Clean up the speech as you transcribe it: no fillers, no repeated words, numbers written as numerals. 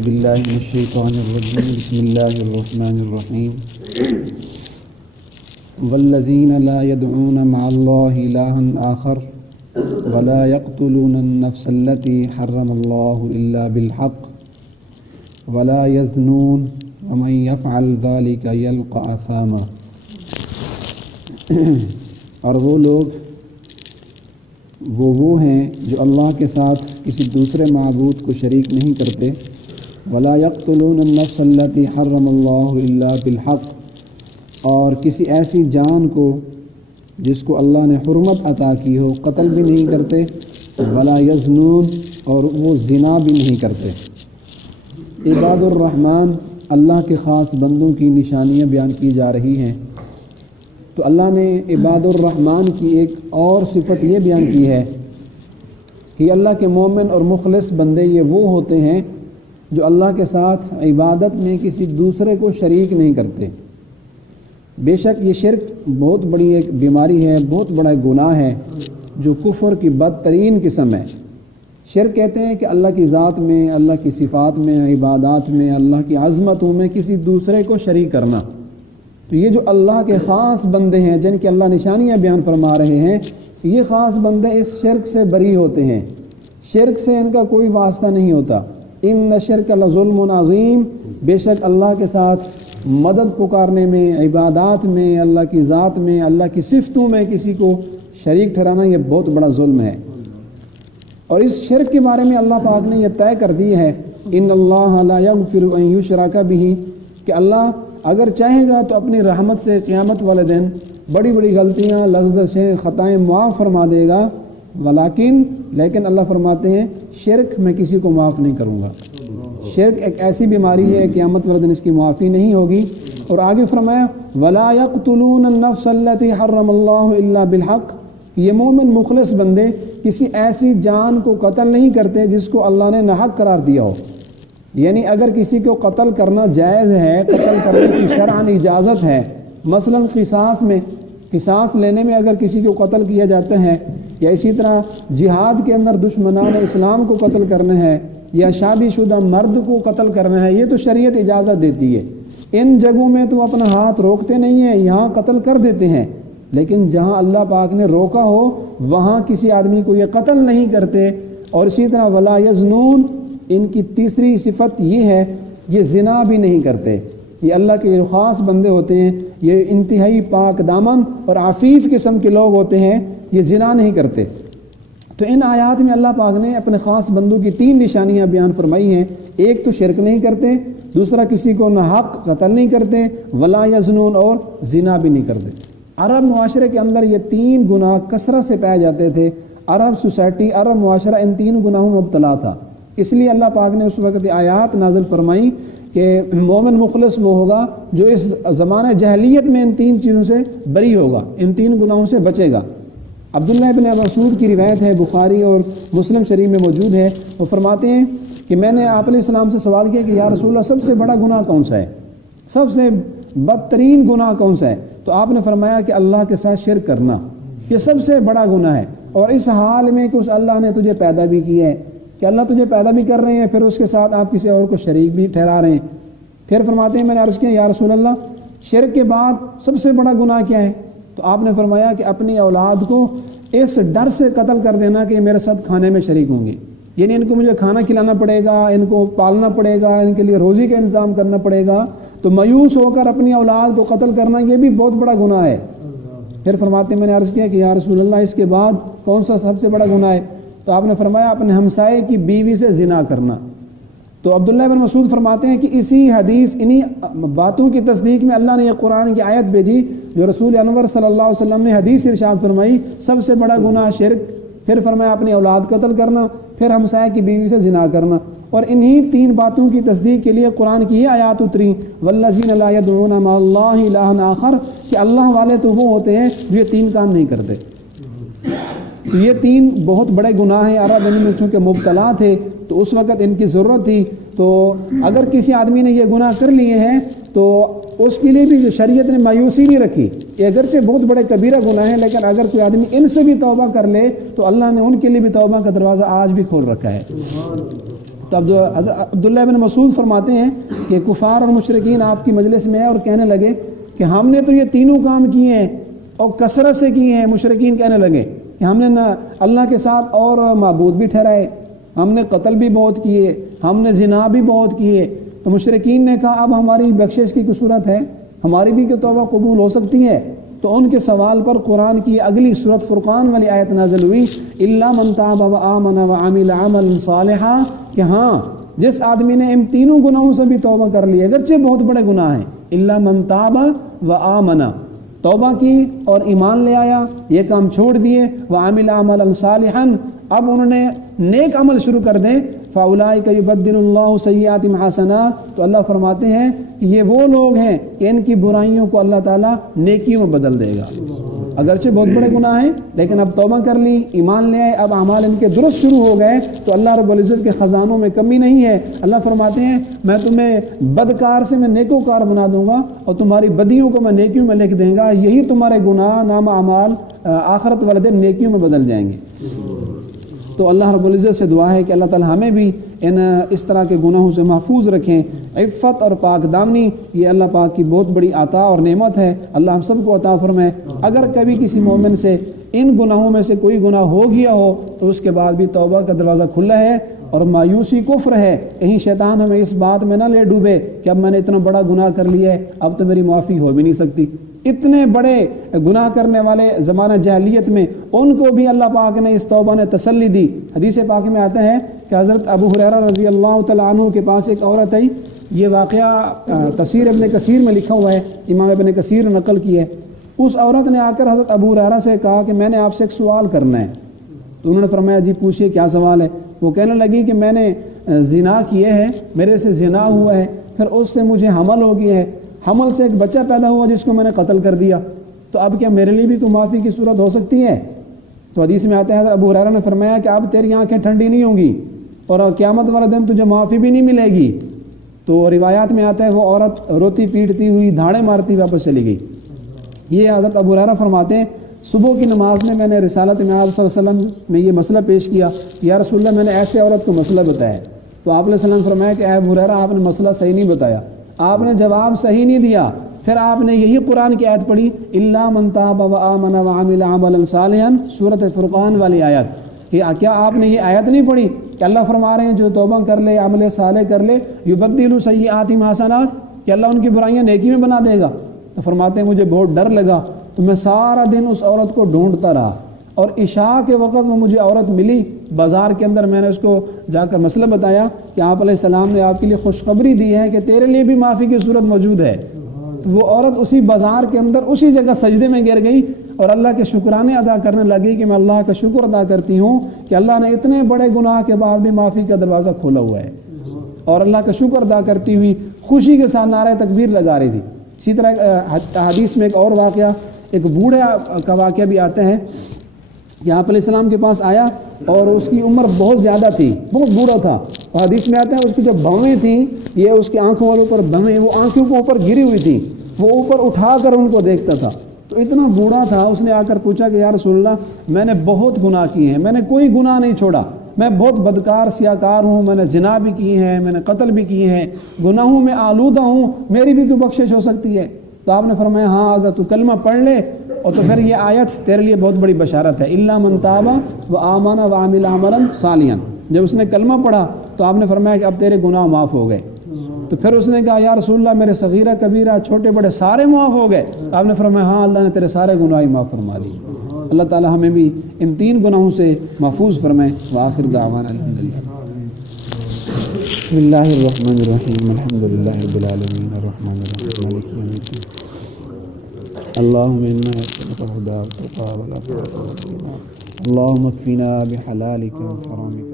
باللہ من الشیطان الرجیم بسم اللہ الرحمن الرحیم والذین لا يدعون مع اللہ الہا آخر ولا يقتلون النفس التي حرم اللہ الا بالحق ولا يزنون ومن يفعل ذلك يلقى أثاما۔ اور وہ لوگ وہ ہیں جو اللہ کے ساتھ کسی دوسرے معبود کو شریک نہیں کرتے، ولا يقتلون النفس التي حرم اللہ الا بالحق، اور کسی ایسی جان کو جس کو اللہ نے حرمت عطا کی ہو قتل بھی نہیں کرتے، ولا یزنون، اور وہ زنا بھی نہیں کرتے۔ عباد الرحمن اللہ کے خاص بندوں کی نشانیاں بیان کی جا رہی ہیں، تو اللہ نے عباد الرحمن کی ایک اور صفت یہ بیان کی ہے کہ اللہ کے مومن اور مخلص بندے یہ وہ ہوتے ہیں جو اللہ کے ساتھ عبادت میں کسی دوسرے کو شریک نہیں کرتے۔ بے شک یہ شرک بہت بڑی ایک بیماری ہے، بہت بڑا گناہ ہے جو کفر کی بدترین قسم ہے۔ شرک کہتے ہیں کہ اللہ کی ذات میں، اللہ کی صفات میں، عبادات میں، اللہ کی عظمتوں میں کسی دوسرے کو شریک کرنا۔ تو یہ جو اللہ کے خاص بندے ہیں جن کی اللہ نشانیاں بیان فرما رہے ہیں، یہ خاص بندے اس شرک سے بری ہوتے ہیں، شرک سے ان کا کوئی واسطہ نہیں ہوتا۔ ان شرک لظلم عظیم، بے شک اللہ کے ساتھ مدد پکارنے میں، عبادات میں، اللہ کی ذات میں، اللہ کی صفتوں میں کسی کو شریک ٹھہرانا یہ بہت بڑا ظلم ہے۔ اور اس شرک کے بارے میں اللہ پاک نے یہ طے کر دی ہے، ان اللہ لا یغفر ان یشرک بہ، کہ اللہ اگر چاہے گا تو اپنی رحمت سے قیامت والے دن بڑی بڑی غلطیاں، لغزشیں، خطائیں معاف فرما دے گا، لیکن اللہ فرماتے ہیں شرک میں کسی کو معاف نہیں کروں گا۔ شرک ایک ایسی بیماری ہے، قیامت والے دن اس کی معافی نہیں ہوگی۔ اور آگے فرمایا وَلَا يَقْتُلُونَ النَّفْسَ الَّتِي حَرَّمَ اللَّهُ إِلَّا بِالْحَقِّ، یہ مومن مخلص بندے کسی ایسی جان کو قتل نہیں کرتے جس کو اللہ نے ناحق قرار دیا ہو۔ یعنی اگر کسی کو قتل کرنا جائز ہے، قتل کرنے کی شرعاً اجازت ہے، مثلا قصاص لینے میں اگر کسی کو قتل کیا جاتا ہے، یا اسی طرح جہاد کے اندر دشمنان اسلام کو قتل کرنا ہے، یا شادی شدہ مرد کو قتل کرنا ہے، یہ تو شریعت اجازت دیتی ہے۔ ان جگہوں میں تو اپنا ہاتھ روکتے نہیں ہیں، یہاں قتل کر دیتے ہیں، لیکن جہاں اللہ پاک نے روکا ہو وہاں کسی آدمی کو یہ قتل نہیں کرتے۔ اور اسی طرح ولا یزنون، ان کی تیسری صفت یہ ہے یہ زنا بھی نہیں کرتے۔ یہ اللہ کے خاص بندے ہوتے ہیں، یہ انتہائی پاک دامن اور عفیف قسم کے لوگ ہوتے ہیں، یہ زنا نہیں کرتے۔ تو ان آیات میں اللہ پاک نے اپنے خاص بندوں کی 3 نشانیاں بیان فرمائی ہیں۔ ایک تو شرک نہیں کرتے، دوسرا کسی کو ناحق قتل نہیں کرتے، ولا یزنون، اور زنا بھی نہیں کرتے۔ عرب معاشرے کے اندر یہ 3 گناہ کثرت سے پائے جاتے تھے۔ عرب سوسائٹی، عرب معاشرہ ان 3 گناہوں میں مبتلا تھا، اس لیے اللہ پاک نے اس وقت آیات نازل فرمائی کہ مومن مخلص وہ ہوگا جو اس زمانہ جاہلیت میں ان 3 چیزوں سے بری ہوگا، ان 3 گناہوں سے بچے گا۔ عبداللہ بن مسعود کی روایت ہے، بخاری اور مسلم شریف میں موجود ہے، وہ فرماتے ہیں کہ میں نے آپ علیہ السلام سے سوال کیا کہ یا رسول اللہ سب سے بڑا گناہ کون سا ہے، سب سے بدترین گناہ کون سا ہے؟ تو آپ نے فرمایا کہ اللہ کے ساتھ شرک کرنا یہ سب سے بڑا گناہ ہے، اور اس حال میں کہ اس اللہ نے تجھے پیدا بھی کیا ہے، کہ اللہ تجھے پیدا بھی کر رہے ہیں، پھر اس کے ساتھ آپ کسی اور کو شریک بھی ٹھہرا رہے ہیں۔ پھر فرماتے ہیں میں نے عرض کیا یا رسول اللہ شرک کے بعد سب سے بڑا گناہ کیا ہے؟ تو آپ نے فرمایا کہ اپنی اولاد کو اس ڈر سے قتل کر دینا کہ میرے ساتھ کھانے میں شریک ہوں گے، یعنی ان کو مجھے کھانا کھلانا پڑے گا، ان کو پالنا پڑے گا، ان کے لیے روزی کا انتظام کرنا پڑے گا، تو مایوس ہو کر اپنی اولاد کو قتل کرنا یہ بھی بہت بڑا گناہ ہے۔ پھر فرماتے ہیں میں نے عرض کیا کہ یا رسول اللہ اس کے بعد کون سا سب سے بڑا گناہ ہے؟ تو آپ نے فرمایا اپنے ہمسائے کی بیوی سے زنا کرنا۔ تو عبداللہ بن مسعود فرماتے ہیں کہ اسی حدیث، انہی باتوں کی تصدیق میں اللہ نے یہ قرآن کی آیت بھیجی جو رسول انور صلی اللہ علیہ وسلم نے حدیث ارشاد فرمائی سب سے بڑا گناہ شرک، پھر فرمایا اپنی اولاد قتل کرنا، پھر ہمسائے کی بیوی سے زنا کرنا۔ اور انہی 3 باتوں کی تصدیق کے لیے قرآن کی یہ آیات اتری والذین لا یدعون مع اللہ الہا آخر، کہ اللہ والے تو وہ ہوتے ہیں جو یہ 3 کام نہیں کرتے۔ تو یہ 3 بہت بڑے گناہ ہیں، عرب ان میں چونکہ مبتلا تھے تو اس وقت ان کی ضرورت تھی۔ تو اگر کسی آدمی نے یہ گناہ کر لیے ہیں تو اس کے لیے بھی شریعت نے مایوسی نہیں رکھی، یہ اگرچہ بہت بڑے کبیرہ گناہ ہیں، لیکن اگر کوئی آدمی ان سے بھی توبہ کر لے تو اللہ نے ان کے لیے بھی توبہ کا دروازہ آج بھی کھول رکھا ہے۔ تو عبداللہ بن مسعود فرماتے ہیں کہ کفار اور مشرکین آپ کی مجلس میں آئے اور کہنے لگے کہ ہم نے تو یہ تینوں کام کیے ہیں اور کثرت سے کیے ہیں۔ مشرکین کہنے لگے کہ ہم نے نہ اللہ کے ساتھ اور معبود بھی ٹھہرائے، ہم نے قتل بھی بہت کیے، ہم نے زنا بھی بہت کیے۔ تو مشرکین نے کہا اب ہماری بخشش کی صورت ہے، ہماری بھی کہ توبہ قبول ہو سکتی ہے؟ تو ان کے سوال پر قرآن کی اگلی سورۃ فرقان والی آیت نازل ہوئی، الا من تاب وآمن وعمل عملا صالحا، کہ ہاں جس آدمی نے ان تینوں گناہوں سے بھی توبہ کر لی، اگرچہ بہت بڑے گناہ ہیں، الا من تاب وآمن، توبہ کی اور ایمان لے آیا، یہ کام چھوڑ دیے، وعمل عملا صالحا، اب انہوں نے نیک عمل شروع کر دیں، فاولئک یبدل اللہ سیئاتہم حسنات، تو اللہ فرماتے ہیں کہ یہ وہ لوگ ہیں کہ ان کی برائیوں کو اللہ تعالیٰ نیکیوں میں بدل دے گا۔ اگرچہ بہت بڑے گناہ ہیں لیکن اب توبہ کر لی، ایمان لے آئے، اب اعمال ان کے درست شروع ہو گئے، تو اللہ رب العزت کے خزانوں میں کمی نہیں ہے۔ اللہ فرماتے ہیں میں تمہیں بدکار سے میں نیکوکار بنا دوں گا اور تمہاری بدیوں کو میں نیکیوں میں لکھ دیں گا، یہی تمہارے گناہ نام اعمال آخرت والے دن نیکیوں میں بدل جائیں گے۔ تو اللہ رب العزت سے دعا ہے کہ اللہ تعالی ہمیں بھی اس طرح کے گناہوں سے محفوظ رکھیں۔ عفت اور پاک دامنی یہ اللہ پاک کی بہت بڑی عطا اور نعمت ہے، اللہ ہم سب کو عطا فرمائے۔ اگر کبھی کسی مومن سے ان گناہوں میں سے کوئی گناہ ہو گیا ہو تو اس کے بعد بھی توبہ کا دروازہ کھلا ہے، اور مایوسی کفر ہے، کہیں شیطان ہمیں اس بات میں نہ لے ڈوبے کہ اب میں نے اتنا بڑا گناہ کر لیا ہے، اب تو میری معافی ہو بھی نہیں سکتی۔ اتنے بڑے گناہ کرنے والے زمانہ جاہلیت میں ان کو بھی اللہ پاک نے اس توبہ نے تسلی دی۔ حدیث پاک میں آتا ہے کہ حضرت ابو ہریرہ رضی اللہ تعالیٰ عنہ کے پاس ایک عورت آئی، یہ واقعہ تفسیر ابن کثیر میں لکھا ہوا ہے، امام ابن کثیر نے نقل کی ہے۔ اس عورت نے آ کر حضرت ابو ہریرہ سے کہا کہ میں نے آپ سے ایک سوال کرنا ہے، تو انہوں نے فرمایا جی پوچھئے کیا سوال ہے؟ وہ کہنے لگی کہ میں نے زنا کیے ہے، میرے سے زنا ہوا ہے، پھر اس سے مجھے حمل ہو گیا ہے، حمل سے ایک بچہ پیدا ہوا جس کو میں نے قتل کر دیا، تو اب کیا میرے لیے بھی کوئی معافی کی صورت ہو سکتی ہے؟ تو حدیث میں آتا ہے حضرت ابو ہریرہ نے فرمایا کہ اب تیری آنکھیں ٹھنڈی نہیں ہوں گی اور قیامت والے دن تجھے معافی بھی نہیں ملے گی۔ تو روایات میں آتا ہے وہ عورت روتی پیٹتی ہوئی دھاڑے مارتی واپس چلی گئی۔ یہ حضرت ابو ہریرہ فرماتے ہیں صبح کی نماز میں نے رسالت میں آپ صلی اللہ علیہ وسلم میں یہ مسئلہ پیش کیا، یا رسول اللہ میں نے ایسے عورت کو مسئلہ بتایا، تو آپ علیہ السلام فرمایا کہ اے ابو ہریرہ آپ نے مسئلہ صحیح نہیں بتایا، آپ نے جواب صحیح نہیں دیا۔ پھر آپ نے یہی قرآن کی آیت پڑھی الا من تاب وآمن وعمل عملا صالحا، سورۃ فرقان والی آیت۔ کیا آپ نے یہ آیت نہیں پڑھی کہ اللہ فرما رہے ہیں جو توبہ کر لے، عمل صالح کر لے، یبدل سیئاتہم حسنات، کہ اللہ ان کی برائیاں نیکی میں بنا دے گا؟ تو فرماتے ہیں مجھے بہت ڈر لگا، تو میں سارا دن اس عورت کو ڈھونڈتا رہا، اور عشاء کے وقت میں مجھے عورت ملی بازار کے اندر، میں نے اس کو جا کر مسئلہ بتایا کہ آپ علیہ السلام نے آپ کے لیے خوشخبری دی ہے کہ تیرے لیے بھی معافی کی صورت موجود ہے۔ تو وہ عورت اسی بازار کے اندر اسی جگہ سجدے میں گر گئی اور اللہ کے شکرانے ادا کرنے لگی کہ میں اللہ کا شکر ادا کرتی ہوں کہ اللہ نے اتنے بڑے گناہ کے بعد بھی معافی کا دروازہ کھولا ہوا ہے، اور اللہ کا شکر ادا کرتی ہوئی خوشی کے ساتھ نعرہ تکبیر لگا رہی تھی۔ اسی طرح حدیث میں ایک اور واقعہ، ایک بوڑھے کا واقعہ بھی آتا ہے کہ آپ علیہ السلام کے پاس آیا اور اس کی عمر بہت زیادہ تھی، بہت بوڑھا تھا، اور حدیث میں آتا ہے اس کی جو بھویں تھیں، یہ اس کی آنکھوں والوں پر بھویں، وہ آنکھوں کے اوپر گری ہوئی تھی، وہ اوپر اٹھا کر ان کو دیکھتا تھا۔ تو اتنا بوڑھا تھا، اس نے آ کر پوچھا کہ یا رسول اللہ میں نے بہت گناہ کیے ہیں، میں نے کوئی گناہ نہیں چھوڑا، میں بہت بدکار سیاکار ہوں، میں نے زنا بھی کیے ہیں، میں نے قتل بھی کیے ہیں، گناہوں میں آلودہ ہوں، میری بھی کوئی بخشش ہو سکتی ہے؟ تو آپ نے فرمایا ہاں اگر تو کلمہ پڑھ لے، اور تو پھر یہ آیت تیرے لیے بہت بڑی بشارت ہے، الا من تاب وآمن وعمل عملا صالحا۔ جب اس نے کلمہ پڑھا تو آپ نے فرمایا کہ اب تیرے گناہ معاف ہو گئے۔ تو پھر اس نے کہا یا رسول اللہ میرے صغیرہ کبیرہ چھوٹے بڑے سارے معاف ہو گئے؟ آپ نے فرمایا ہاں اللہ نے تیرے سارے گناہ معاف فرما دیے۔ اللہ تعالی ہمیں بھی ان تین گناہوں سے محفوظ فرمائے۔ وآخر دعوانا الحمدللہ۔ بسم اللہ الرحمن الرحیم، الحمدللہ رب العالمین، الرحمن الرحیم، مالک یوم الدین، اللهم انا نسألك الهدى والتقى والعفاف والغنى، اللهم اكفنا بحلالك وحرامك